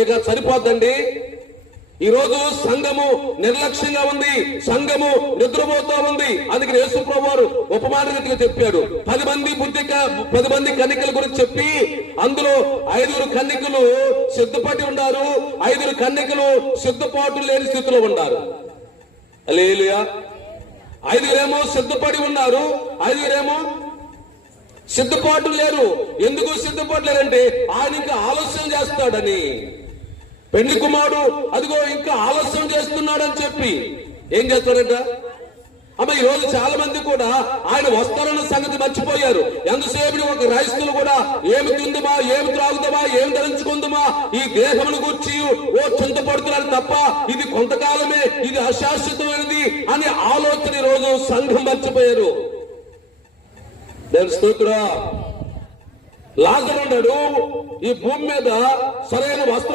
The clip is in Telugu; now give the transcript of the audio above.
ఇక సరిపోద్దండి. ఈ రోజు సంఘము నిర్లక్ష్యంగా ఉంది, సంఘము నిద్రపోతూ ఉంది. అందుకని యేసు ప్రభువు వారు ఉపమానరీతిగా చెప్పాడు. 10 మంది కన్నికల గురించి చెప్పి అందులో 5 కన్నికలు సిద్ధపడి ఉన్నారు, 5 కన్నికలు సిద్ధపాటు లేని స్థితిలో ఉన్నారు. హల్లెలూయా. 5 సిద్ధపడి ఉన్నారు, 5 సిద్ధపాటు లేరు. ఎందుకు సిద్ధపాటు లేరంటే ఆయన ఇంకా ఆలస్యం చేస్తాడని. పెళ్లి కుమారుడు అదిగో ఇంకా ఆలస్యం చేస్తున్నాడని చెప్పి ఏం చేస్తాడంట? అమ్మ ఈ రోజు చాలా మంది కూడా ఆయన వస్తారన్న సంగతి మర్చిపోయారు. ఎంతసేపు ఒక క్రైస్తవులు కూడా ఏమి తిందుమా, ఏమి త్రాగుదామా, ఏమి ధరించుకుందామా ఈ దేహమును గురించి ఓ చింతపడుతున్నారు తప్ప ఇది కొంతకాలమే, ఇది అశాశ్వతమైనది అనే ఆలోచన ఈ రోజు సంఘం మర్చిపోయారు. దేవుని స్తోత్రం. లాజరు ఉన్నాడు, ఈ భూమి మీద సరైన వస్త్రం